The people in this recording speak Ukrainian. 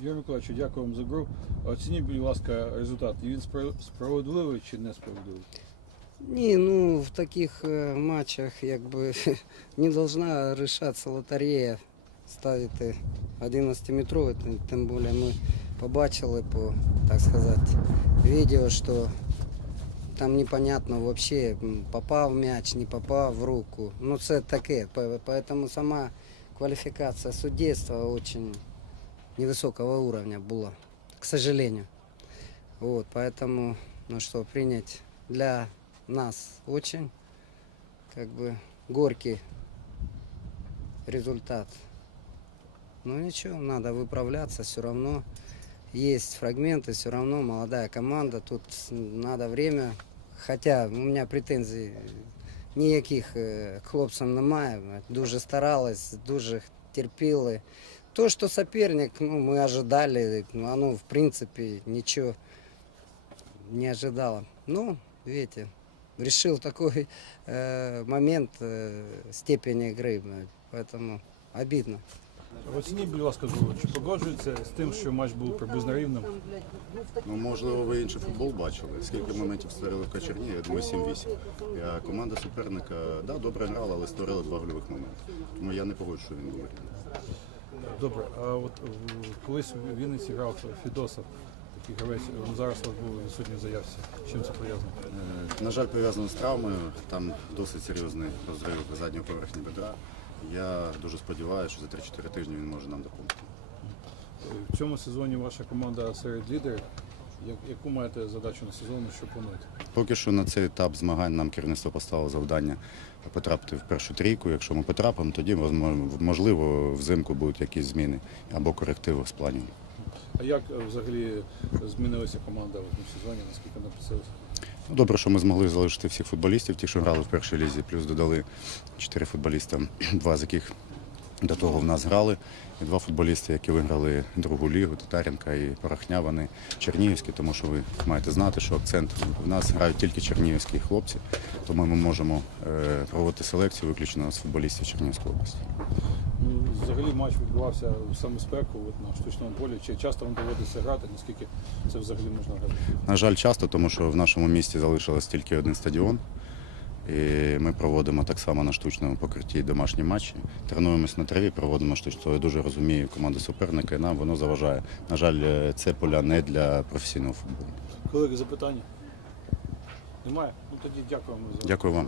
Миколаївичу, дякую вам за гру. Оцініть, будь ласка, результат. Він справедливий чи несправедливий? Ні, ну в таких е, матчах якби не должна решатися лотерея ставити 11-метровий, тим, більше ми побачили по, так сказати, відео, що там непонятно вообще, попав м'яч, не попав в руку. Ну це таке, поэтому сама квалификация судейства очень невысокого уровня была, к сожалению. Вот, поэтому, ну что, принять для нас очень как бы горький результат. Ну ничего, надо выправляться, все равно есть фрагменты, все равно молодая команда, тут надо время. Хотя у меня претензій ніяких е, к хлопцям немає. Дуже старались, дуже терпіли. То, что соперник, ну, мы ожидали, ну, оно в принципе ничего не ожидала. Ну, видите, решил такой э, момент э, степени игры, блядь, поэтому обидно. Оцініть, будь ласка, гру. Чи погоджується з тим, що матч був приблизно рівним? Ну, можливо, ви інший футбол бачили. Скільки моментів створили в Качерні, я думаю, 7-8. Я, команда суперника, да, добре грала, але створила два гольових моменти. Тому я не погоджую, що він був рівний. Добре, а от в- колись в Вінниці грав Фідосов, такий гравець, він зараз у вас був відсутній в заявці. З чим це пов'язано? Е, На жаль, пов'язано з травмою. Там досить серйозний розрив задньої поверхні бедра. Я дуже сподіваюся, що за 3-4 тижні він може нам допомогти. В цьому сезоні ваша команда серед лідерів. Яку маєте задачу на сезон, що плануєте? Поки що на цей етап змагань нам керівництво поставило завдання потрапити в першу трійку. Якщо ми потрапимо, тоді можливо взимку будуть якісь зміни або корективи з планів. А як е, взагалі змінилася команда в цьому сезоні? Наскільки вона підсилилася? Ну, Добре, що ми змогли залишити всіх футболістів, ті, що грали в першій лізі, плюс додали чотири футболіста, два з яких до того в нас грали, і два футболісти, які виграли другу лігу, Татаренка і Порохня, вони чернігівські, тому що ви маєте знати, що акцент в нас грають тільки чернігівські хлопці, тому ми можемо е, проводити селекцію виключно з футболістів Чернігівської області. Ну, взагалі матч відбувався в саму спеку от, на штучному полі. Чи часто вам доводиться грати? Наскільки це взагалі можна грати? На жаль, часто, тому що в нашому місті залишилось тільки один стадіон. І ми проводимо так само на штучному покритті домашні матчі. Тренуємось на траві, проводимо штучно. Я дуже розумію команду суперника, і нам воно заважає. На жаль, е, це поля не для професійного футболу. Колеги, запитання? Немає? Ну тоді дякуємо за Дякую вам.